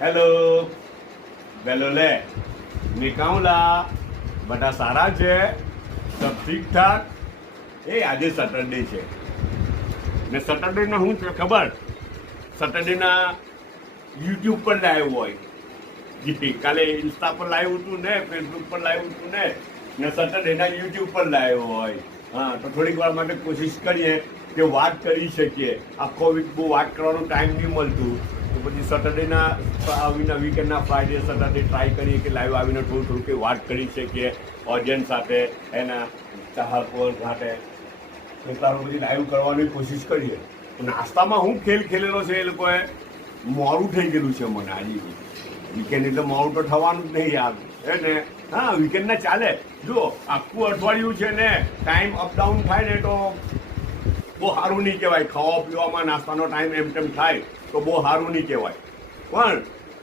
hello વેલો લે નિકાઉલા બધા સારા છે સબ ઠીક ઠાક એ આજે સેટરડે છે ને સેટરડેના શું છે ખબર સેટરડેના યુટ્યુબ પર લાઈવ હોય જી કાલે ઇન્સ્ટા પર લાઈવ હતું ને ફેસબુક પર લાઈવ હતું ને સેટરડેના યુટ્યુબ પર લાઈવ હોય હા તો થોડીક વાર માટે કોશિશ કરીએ કે વાત કરી શકીએ આખો વીક બહુ વાત કરવાનો ટાઈમ નહીં મળતું તો પછી સેટરડેના આવીને વીકેન્ડના ફ્રાઈડે સેટરડે ટ્રાય કરીએ કે લાઈવ આવીને થોડું થોડું કે વાત કરી શકીએ ઓડિયન્સ સાથે એના ચાહકો સાથે તારું બધી લાઈવ કરવાની કોશિશ કરીએ તો નાસ્તામાં હું ખેલ ખેલેલો છે એ લોકોએ મોડું થઈ ગયેલું છે મને આજે વીકેન્ડ એટલે મોડું તો થવાનું જ નહીં યાર હે ને હા વીકેન્ડને ચાલે જો આખું અઠવાડિયું છે ને ટાઈમ અપડાઉન થાય ને તો બહુ સારું નહીં કહેવાય ખાવા પીવામાં નાસ્તાનો ટાઈમ એમ તેમ થાય તો બહુ સારું નહીં કહેવાય પણ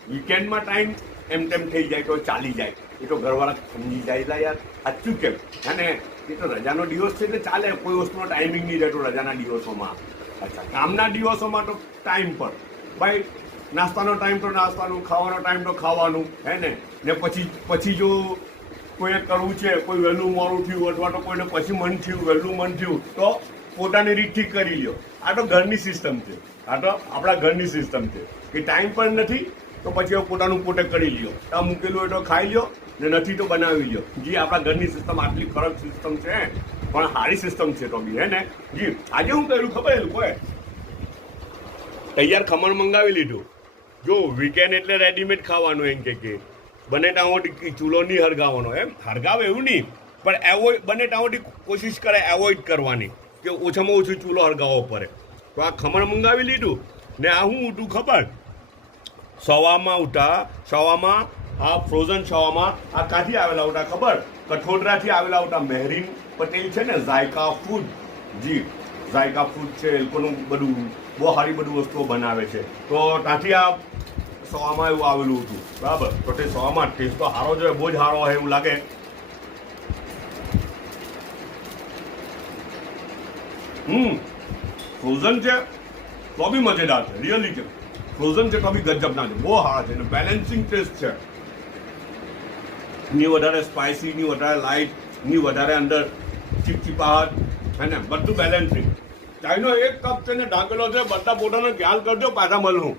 વીકેન્ડમાં ટાઈમ એમ તેમ થઈ જાય તો ચાલી જાય એ તો ઘરવાળા સમજી જાય યાર સાચું કેમ અને એ તો રજાનો દિવસ છે એટલે ચાલે કોઈ વસ્તુનો ટાઈમિંગ નહીં રહેતો રજાના દિવસોમાં અચ્છા કામના દિવસોમાં તો ટાઈમ પર ભાઈ નાસ્તાનો ટાઈમ તો નાસ્તાનું ખાવાનો ટાઈમ તો ખાવાનું હે ને પછી જો કોઈને કરવું છે કોઈ વહેલું મોડું થયું અથવા તો કોઈને પછી મન થયું વહેલું મન થયું તો પોતાની રીતથી કરી લ્યો આ તો ઘરની સિસ્ટમ છે આ તો આપણા ઘરની સિસ્ટમ છે કે ટાઈમ પણ નથી તો પછી પોતાનું પોતે કરી લ્યો આ મૂકેલું હોય તો ખાઈ લ્યો ને નથી તો બનાવી લ્યો જી આપણા ઘરની સિસ્ટમ આટલી ખરાબ સિસ્ટમ છે પણ સારી સિસ્ટમ છે તો બી હે ને જી આજે હું કર્યું ખબર એ લોકોએ તૈયાર ખમણ મંગાવી લીધું જો વીકેન્ડ એટલે રેડીમેડ ખાવાનું એમ કે બને ત્યાં ચૂલો નહીં હળગાવવાનો એમ હળગાવે એવું નહીં પણ એવોઇડ બને ત્યાં કોશિશ કરે એવોઇડ કરવાની કે ઓછામાં ઓછું ચૂલો હળગાવવો પડે તો આ ખમણ મંગાવી લીધું ને આ હું ઉઠું ખબર સવામાં આ ફ્રોઝન સવામાં આ ક્યાંથી આવેલા ઉઠા ખબર કઠોદરાથી આવેલા ઉઠા મહેરીન પટેલ છે ને ઝાયકા ફૂડ જી ઝાયકા ફૂડ છે એ લોકોનું બધું બહુ સારી બધું વસ્તુઓ બનાવે છે તો ત્યાંથી આ સવામાં એવું આવેલું હતું બરાબર તો તે સવામાં ટેસ્ટ તો સારો જોઈએ બહુ જ સારો હોય એવું લાગે ફ્રોઝન છે તો બી મજેદાર છે રિયલી છે ફ્રોઝન છે તો બી ગજબના છે બહુ સારા છે અને બેલેન્સિંગ ટેસ્ટ છે ની વધારે સ્પાઇસી ની વધારે લાઇટ ની વધારે અંદર ચીપચીપાહટ હે ને બધું બેલેન્સિંગ ચાઈનો એક કપ છે ને ઢાંકેલો છે બધા પોતાનો ખ્યાલ કરજો પાછા મળું